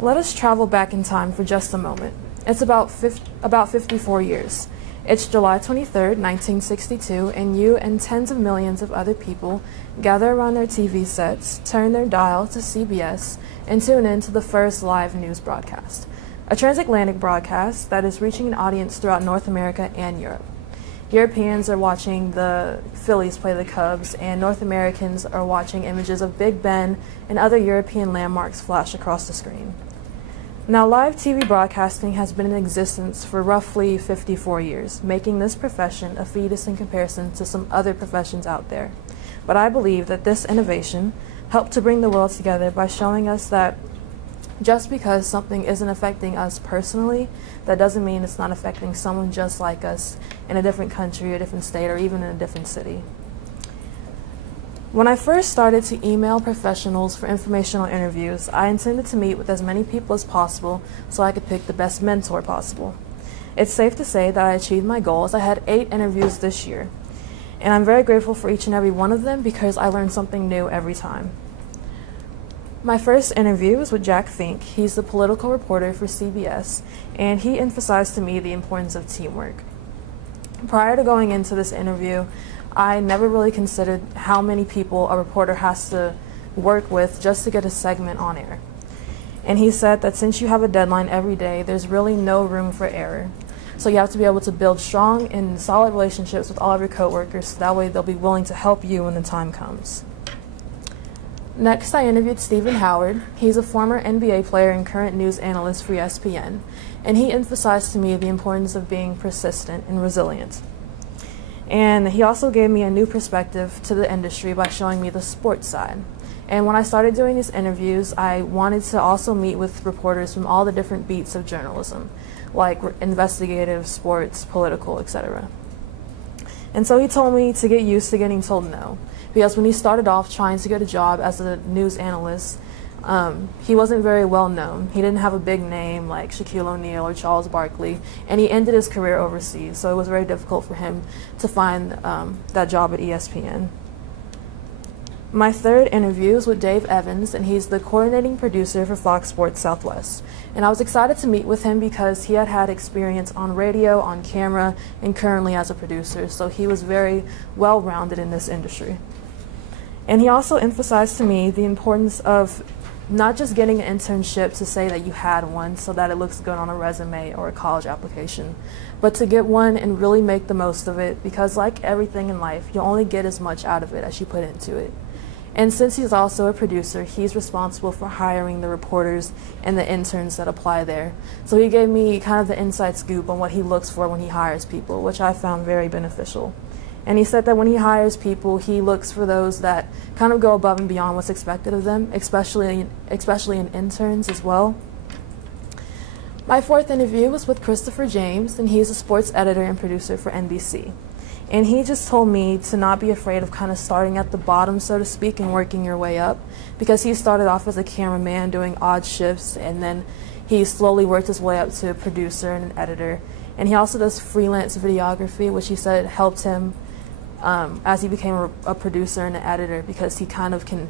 Let us travel back in time for just a moment. It's about 54 years. It's July 23rd, 1962, and you and tens of millions of other people gather around their TV sets, turn their dial to CBS, and tune in to the first live news broadcast, a transatlantic broadcast that is reaching an audience throughout North America and Europe. Europeans are watching the Phillies play the Cubs, and North Americans are watching images of Big Ben and other European landmarks flash across the screen. Now, live TV broadcasting has been in existence for roughly 54 years, making this profession a fetus in comparison to some other professions out there. But I believe that this innovation helped to bring the world together by showing us that just because something isn't affecting us personally, that doesn't mean it's not affecting someone just like us in a different country, a different state, or even in a different city. When I first started to email professionals for informational interviews, I intended to meet with as many people as possible so I could pick the best mentor possible. It's safe to say that I achieved my goals. I had 8 interviews this year, and I'm very grateful for each and every one of them because I learned something new every time. My first interview was with Jack Fink. He's the political reporter for CBS, and he emphasized to me the importance of teamwork. Prior to going into this interview, I never really considered how many people a reporter has to work with just to get a segment on air. And he said that since you have a deadline every day, there's really no room for error. So you have to be able to build strong and solid relationships with all of your coworkers, so that way they'll be willing to help you when the time comes. Next, I interviewed Stephen Howard. He's a former NBA player and current news analyst for ESPN, and he emphasized to me the importance of being persistent and resilient. And he also gave me a new perspective to the industry by showing me the sports side. And when I started doing these interviews, I wanted to also meet with reporters from all the different beats of journalism, like investigative, sports, political, etc. And so he told me to get used to getting told no, because when he started off trying to get a job as a news analyst, he wasn't very well known. He didn't have a big name like Shaquille O'Neal or Charles Barkley, and he ended his career overseas, so it was very difficult for him to find that job at ESPN. My third interview was with Dave Evans, and he's the coordinating producer for Fox Sports Southwest. And I was excited to meet with him because he had had experience on radio, on camera, and currently as a producer, so he was very well-rounded in this industry. And he also emphasized to me the importance of not just getting an internship to say that you had one so that it looks good on a resume or a college application, but to get one and really make the most of it, because like everything in life, you'll only get as much out of it as you put into it. And since he's also a producer, he's responsible for hiring the reporters and the interns that apply there. So he gave me kind of the inside scoop on what he looks for when he hires people, which I found very beneficial. And he said that when he hires people, he looks for those that kind of go above and beyond what's expected of them, especially in interns as well. My fourth interview was with Christopher James, and he's a sports editor and producer for NBC. And he just told me to not be afraid of kind of starting at the bottom, so to speak, and working your way up, because he started off as a cameraman doing odd shifts, and then he slowly worked his way up to a producer and an editor. And he also does freelance videography, which he said helped him as he became a producer and an editor, because he kind of can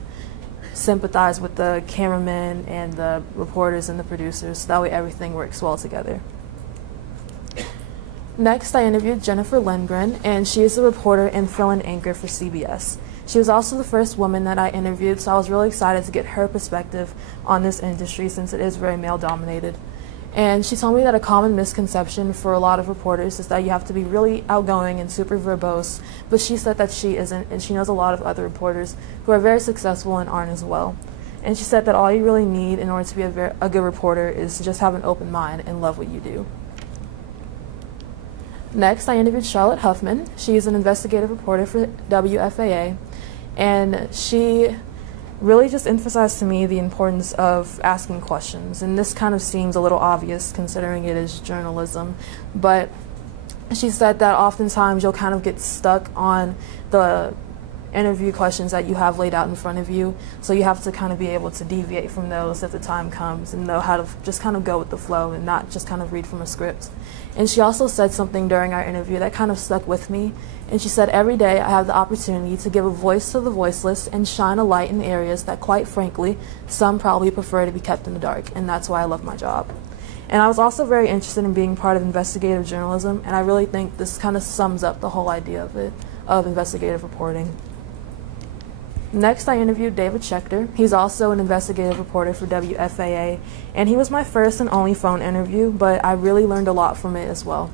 sympathize with the cameramen and the reporters and the producers, so that way everything works well together. Next, I interviewed Jennifer Lindgren, and she is a reporter and fill-in anchor for CBS. She was also the first woman that I interviewed, so I was really excited to get her perspective on this industry since it is very male-dominated. And she told me that a common misconception for a lot of reporters is that you have to be really outgoing and super verbose, but she said that she isn't, and she knows a lot of other reporters who are very successful and aren't as well. And she said that all you really need in order to be a good reporter is to just have an open mind and love what you do. Next, I interviewed Charlotte Huffman. She's an investigative reporter for WFAA, and she really just emphasized to me the importance of asking questions. And this kind of seems a little obvious considering it is journalism, but she said that oftentimes you'll kind of get stuck on the interview questions that you have laid out in front of you. So you have to kind of be able to deviate from those if the time comes and know how to just kind of go with the flow and not just kind of read from a script. And she also said something during our interview that kind of stuck with me. And she said, "Every day I have the opportunity to give a voice to the voiceless and shine a light in areas that, quite frankly, some probably prefer to be kept in the dark. And that's why I love my job." And I was also very interested in being part of investigative journalism, and I really think this kind of sums up the whole idea of investigative reporting. Next, I interviewed David Schechter. He's also an investigative reporter for WFAA, and he was my first and only phone interview, but I really learned a lot from it as well.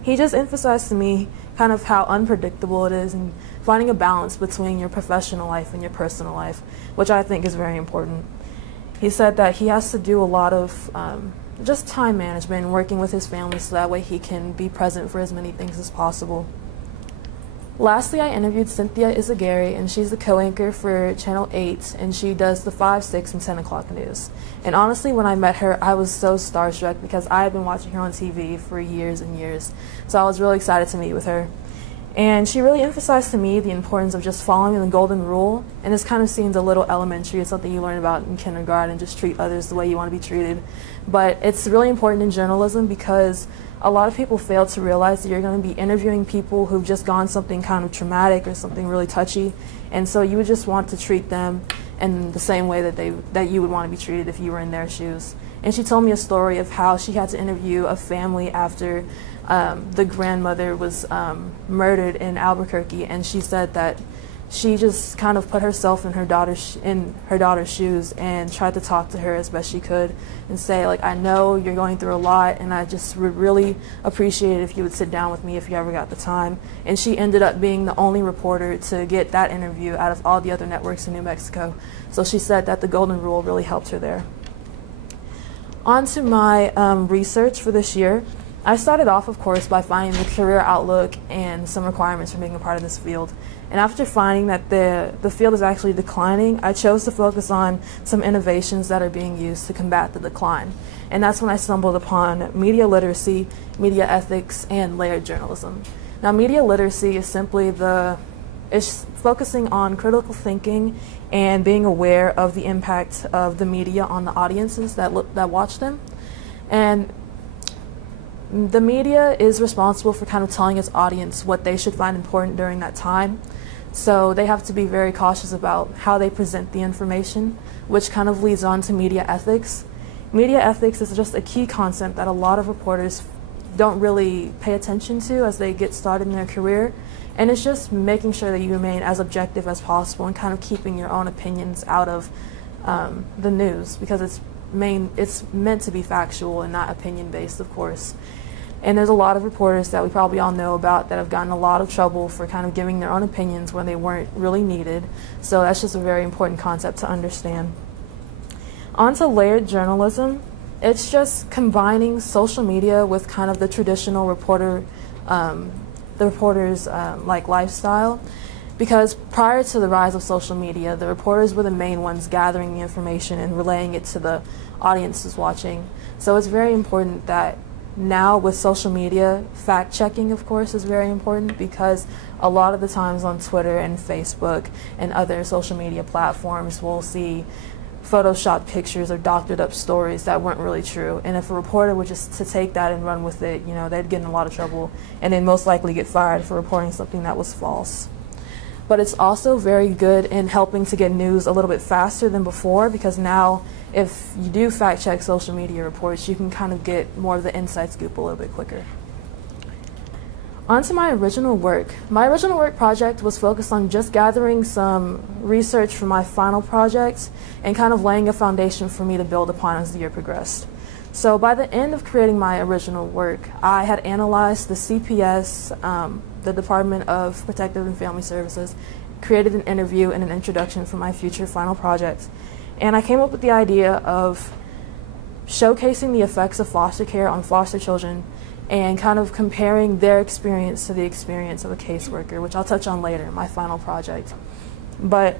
He just emphasized to me kind of how unpredictable it is and finding a balance between your professional life and your personal life, which I think is very important. He said that he has to do a lot of just time management and working with his family so that way he can be present for as many things as possible. Lastly, I interviewed Cynthia Izagari, and she's the co-anchor for Channel 8, and she does the 5, 6, and 10 o'clock news. And honestly, when I met her, I was so starstruck because I had been watching her on TV for years and years. So I was really excited to meet with her. And she really emphasized to me the importance of just following the golden rule, and this kind of seems a little elementary. It's something you learn about in kindergarten, just treat others the way you want to be treated. But it's really important in journalism because a lot of people fail to realize that you're going to be interviewing people who've just gone something kind of traumatic or something really touchy, and so you would just want to treat them in the same way that you would want to be treated if you were in their shoes. And she told me a story of how she had to interview a family after the grandmother was murdered in Albuquerque, and she said that she just kind of put herself in her daughter's shoes and tried to talk to her as best she could and say, like, "I know you're going through a lot, and I just would really appreciate it if you would sit down with me if you ever got the time." And she ended up being the only reporter to get that interview out of all the other networks in New Mexico. So she said that the golden rule really helped her there. On to my research for this year. I started off, of course, by finding the career outlook and some requirements for being a part of this field. And after finding that the field is actually declining, I chose to focus on some innovations that are being used to combat the decline. And that's when I stumbled upon media literacy, media ethics, and layered journalism. Now, media literacy is simply it's focusing on critical thinking and being aware of the impact of the media on the audiences that watch them. And the media is responsible for kind of telling its audience what they should find important during that time. So they have to be very cautious about how they present the information, which kind of leads on to media ethics. Media ethics is just a key concept that a lot of reporters don't really pay attention to as they get started in their career. And it's just making sure that you remain as objective as possible and kind of keeping your own opinions out of the news, because it's meant to be factual and not opinion-based, of course. And there's a lot of reporters that we probably all know about that have gotten a lot of trouble for kind of giving their own opinions when they weren't really needed. So that's just a very important concept to understand. On to layered journalism. It's just combining social media with kind of the traditional reporter's like lifestyle. Because prior to the rise of social media, the reporters were the main ones gathering the information and relaying it to the audiences watching. So it's very important that now with social media, fact-checking, of course, is very important, because a lot of the times on Twitter and Facebook and other social media platforms, we'll see photoshopped pictures or doctored up stories that weren't really true. And if a reporter were just to take that and run with it, they'd get in a lot of trouble and they'd most likely get fired for reporting something that was false. But it's also very good in helping to get news a little bit faster than before, because now if you do fact check social media reports, you can kind of get more of the inside scoop a little bit quicker. On to my original work. My original work project was focused on just gathering some research for my final project and kind of laying a foundation for me to build upon as the year progressed. So by the end of creating my original work, I had analyzed the CPS, the Department of Protective and Family Services, created an interview and an introduction for my future final project. And I came up with the idea of showcasing the effects of foster care on foster children and kind of comparing their experience to the experience of a caseworker, which I'll touch on later in my final project. But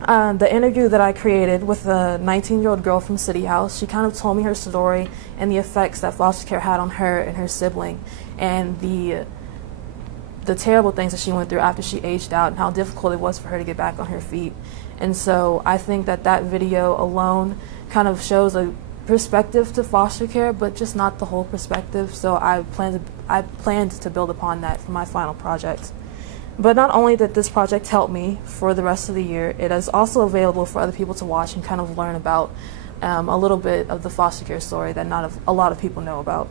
the interview that I created with a 19-year-old girl from City House, she kind of told me her story and the effects that foster care had on her and her sibling, and the the terrible things that she went through after she aged out and how difficult it was for her to get back on her feet. And so I think that that video alone kind of shows a perspective to foster care, but just not the whole perspective. So I planned to build upon that for my final project. But not only did this project help me for the rest of the year, it is also available for other people to watch and kind of learn about a little bit of the foster care story that not a lot of people know about.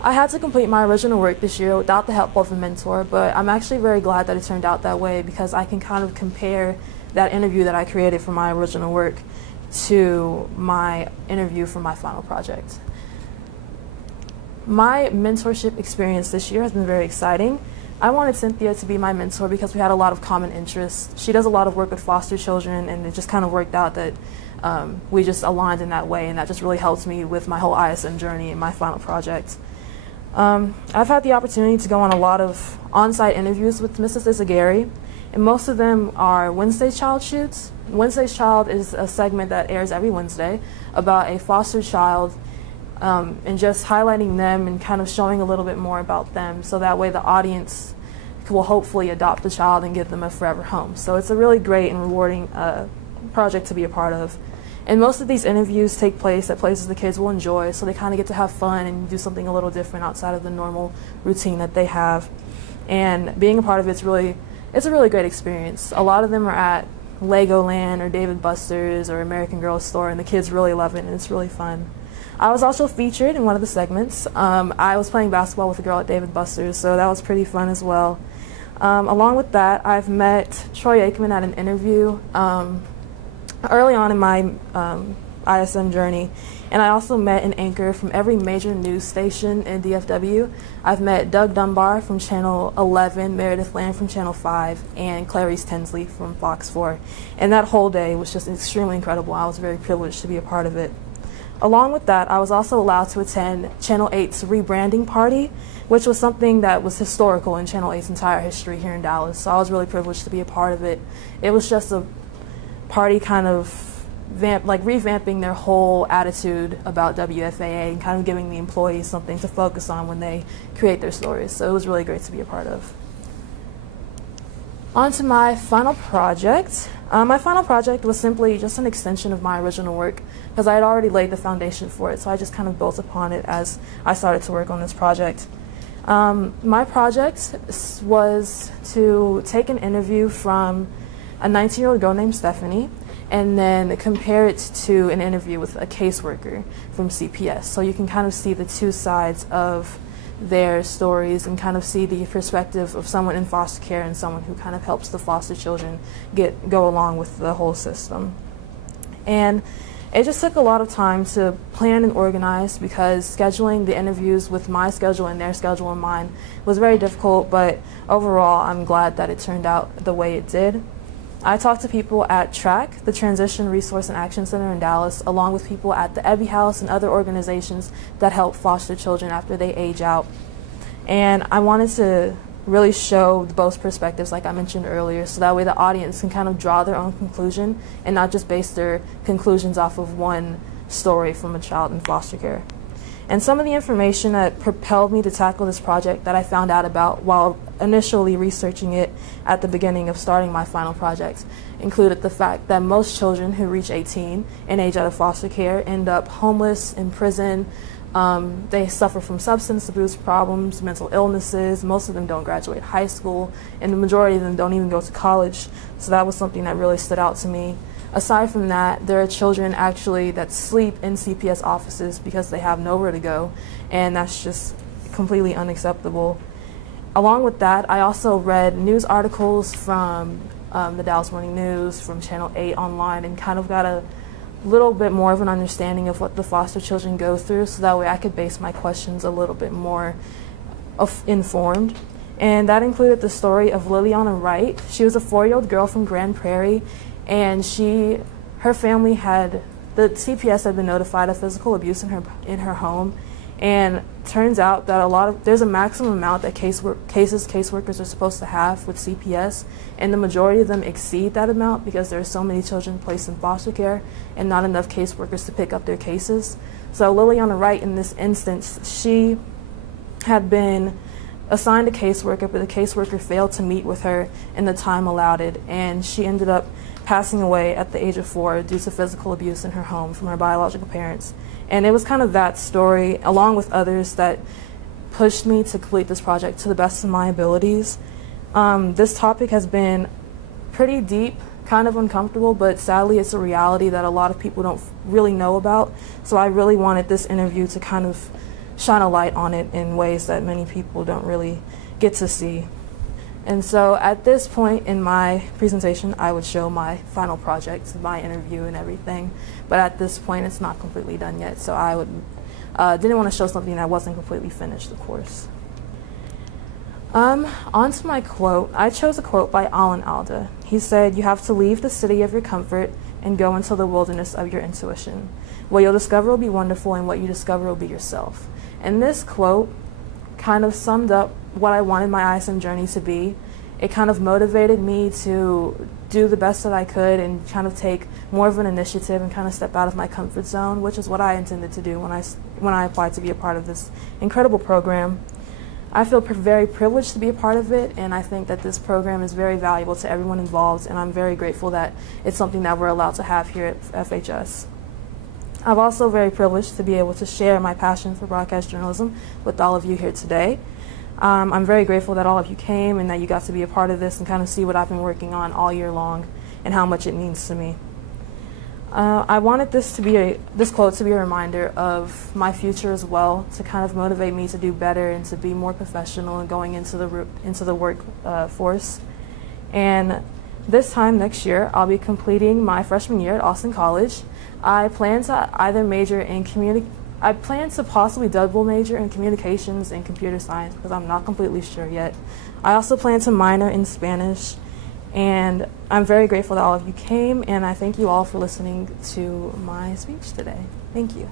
I had to complete my original work this year without the help of a mentor, but I'm actually very glad that it turned out that way because I can kind of compare that interview that I created for my original work to my interview for my final project. My mentorship experience this year has been very exciting. I wanted Cynthia to be my mentor because we had a lot of common interests. She does a lot of work with foster children, and it just kind of worked out that we just aligned in that way, and that just really helped me with my whole ISM journey and my final project. I've had the opportunity to go on a lot of on-site interviews with Mrs. Izagari, and most of them are Wednesday's Child shoots. Wednesday's Child is a segment that airs every Wednesday about a foster child and just highlighting them and kind of showing a little bit more about them, so that way the audience will hopefully adopt the child and give them a forever home. So it's a really great and rewarding project to be a part of. And most of these interviews take place at places the kids will enjoy, so they kind of get to have fun and do something a little different outside of the normal routine that they have. And being a part of it's a really great experience. A lot of them are at Legoland or David Buster's or American Girl Store, and the kids really love it, and it's really fun. I was also featured in one of the segments. I was playing basketball with a girl at David Buster's, so that was pretty fun as well. Along with that, I've met Troy Aikman at an interview early on in my ISM journey, and I also met an anchor from every major news station in DFW. I've met Doug Dunbar from Channel 11, Meredith Land from Channel 5, and Clarice Tinsley from Fox 4. And that whole day was just extremely incredible. I was very privileged to be a part of it. Along with that, I was also allowed to attend Channel 8's rebranding party, which was something that was historical in Channel 8's entire history here in Dallas. So I was really privileged to be a part of it. It was just a party kind of revamping their whole attitude about WFAA and kind of giving the employees something to focus on when they create their stories. So it was really great to be a part of. On to my final project. My final project was simply just an extension of my original work because I had already laid the foundation for it, so I just kind of built upon it as I started to work on this project. My project was to take an interview from a 19-year-old girl named Stephanie and then compare it to an interview with a caseworker from CPS. So you can kind of see the two sides of their stories and kind of see the perspective of someone in foster care and someone who kind of helps the foster children go along with the whole system. And it just took a lot of time to plan and organize because scheduling the interviews with my schedule and their schedule in mind was very difficult, but overall I'm glad that it turned out the way it did. I talked to people at TRAC, the Transition Resource and Action Center in Dallas, along with people at the Ebby House and other organizations that help foster children after they age out. And I wanted to really show both perspectives like I mentioned earlier, so that way the audience can kind of draw their own conclusion and not just base their conclusions off of one story from a child in foster care. And some of the information that propelled me to tackle this project that I found out about while initially researching it at the beginning of starting my final project included the fact that most children who reach 18 and age out of foster care end up homeless, in prison. They suffer from substance abuse problems, mental illnesses. Most of them don't graduate high school, and the majority of them don't even go to college. So that was something that really stood out to me. Aside from that, there are children actually that sleep in CPS offices because they have nowhere to go, and that's just completely unacceptable. Along with that, I also read news articles from the Dallas Morning News, from Channel 8 online, and kind of got a little bit more of an understanding of what the foster children go through, so that way I could base my questions a little bit more informed. And that included the story of Liliana Wright. She was a 4-year-old girl from Grand Prairie, and her family the CPS had been notified of physical abuse in her home, and turns out that there's a maximum amount that caseworkers are supposed to have with CPS, and the majority of them exceed that amount because there are so many children placed in foster care and not enough caseworkers to pick up their cases. So Liliana Wright, in this instance, she had been assigned a caseworker, but the caseworker failed to meet with her in the time allotted, and she ended up passing away at the age of 4 due to physical abuse in her home from her biological parents. And it was kind of that story, along with others, that pushed me to complete this project to the best of my abilities. This topic has been pretty deep, kind of uncomfortable, but sadly it's a reality that a lot of people don't really know about. So I really wanted this interview to kind of shine a light on it in ways that many people don't really get to see. And so at this point in my presentation, I would show my final project, my interview and everything. But at this point, it's not completely done yet, so I didn't want to show something that wasn't completely finished, of course. On to my quote. I chose a quote by Alan Alda. He said, "You have to leave the city of your comfort and go into the wilderness of your intuition. What you'll discover will be wonderful, and what you discover will be yourself." And this quote kind of summed up what I wanted my ISM journey to be. It kind of motivated me to do the best that I could and kind of take more of an initiative and kind of step out of my comfort zone, which is what I intended to do when I applied to be a part of this incredible program. I feel very privileged to be a part of it, and I think that this program is very valuable to everyone involved, and I'm very grateful that it's something that we're allowed to have here at FHS. I'm also very privileged to be able to share my passion for broadcast journalism with all of you here today. I'm very grateful that all of you came and that you got to be a part of this and kind of see what I've been working on all year long and how much it means to me. I wanted this quote to be a reminder of my future as well, to kind of motivate me to do better and to be more professional and going into the workforce. And this time next year, I'll be completing my freshman year at Austin College. I plan to possibly double major in communications and computer science, because I'm not completely sure yet. I also plan to minor in Spanish, and I'm very grateful that all of you came, and I thank you all for listening to my speech today. Thank you.